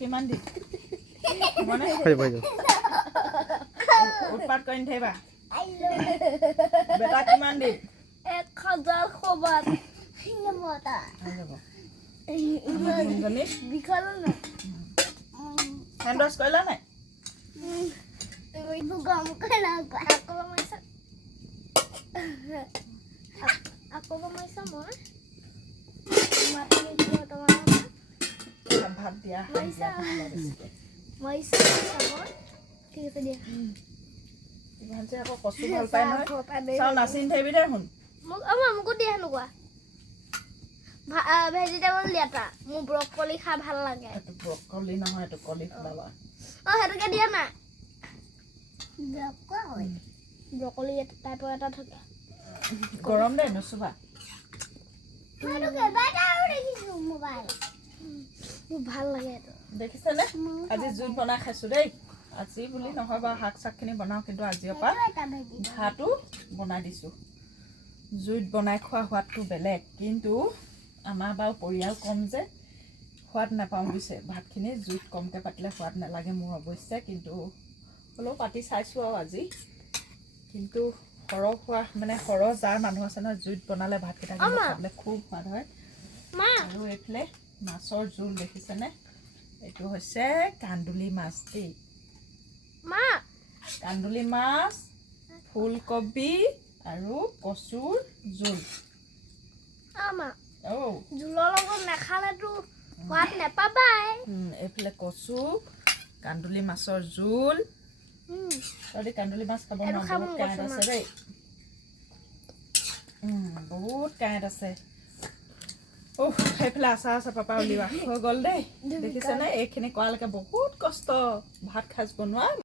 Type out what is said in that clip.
কিমান দিম মানে উৎপাত কৰি নাথাকিবা বেটা কিমান দিম 1000 খবাত গুণজনী বিখালো না হেণ্ড ৱাছ কৰিলা নাই তুমি গম কৰা আকৌ মাইছা মই মাতনি কিয় তোমাৰ ভাত দিয়া মাইছা মই ঠিক আছে দিয়া ভাঞ্চি আকৌ কচু ভাল পায় নহয় চাওঁ নাচিন থাকিবি দে শুন মোকো দিয়া সেনেকুৱা ভেজিটেবল দিয়া তা মোৰ ব্ৰকলি খাই ভাল লাগে এইটো ব্ৰকলি নহয় এইটো কলিফ্লাৱাৰ সেইটোকে দিয়া নাই ব্ৰকলি টাইপৰ এটা থাকে গৰম দে নুচুবা মোৰ ভাল লাগে এইটো দেখিছেনে আজি জুইত বনাই খাইছোঁ দেই আজি বুলি নহয় বাৰু শাক চাকখিনি বনাওঁ কিন্তু আজিৰ পৰা ভাতো বনাই দিছোঁ জুইত বনাই খোৱা সোৱাদটো বেলেগ কিন্তু আমাৰ বাৰু পৰিয়াল কম যে সোৱাদ নাপাওঁ বুজিছে ভাতখিনি জুইত কমকৈ পাতিলে সোৱাদ নালাগে মোৰ অৱশ্যে কিন্তু হ'লেও পাতি চাইছোঁ আৰু আজি কিন্তু সৰহ খোৱা মানে সৰহ যাৰ মানুহ আছে নহয় জুইত বনালে ভাতকেইটা কিন্তু খাবলৈ খুব সোৱাদ হয় আৰু এইফালে মাছৰ জোল দেখিছেনে এইটো হৈছে কান্দুলি মাছ দেই কান্দুলি মাছ ফুলকবি আৰু কচুৰ জোল জোলৰ লগত নাখালেতো সোৱাদ নাপাবাই এইফালে কচু কান্দুলি মাছৰ জোল তহঁতি কান্দুলি মাছ খাব নোৱাৰো বহুত কাঁইট আছে দেই বহুত কাঁইট আছে সেইফালে আচাৰ আছে পাপা উলিওৱা হৈ গ'ল দেই দেখিছেনে এইখিনি কৰালৈকে বহুত কষ্ট ভাত সাজ বনোৱা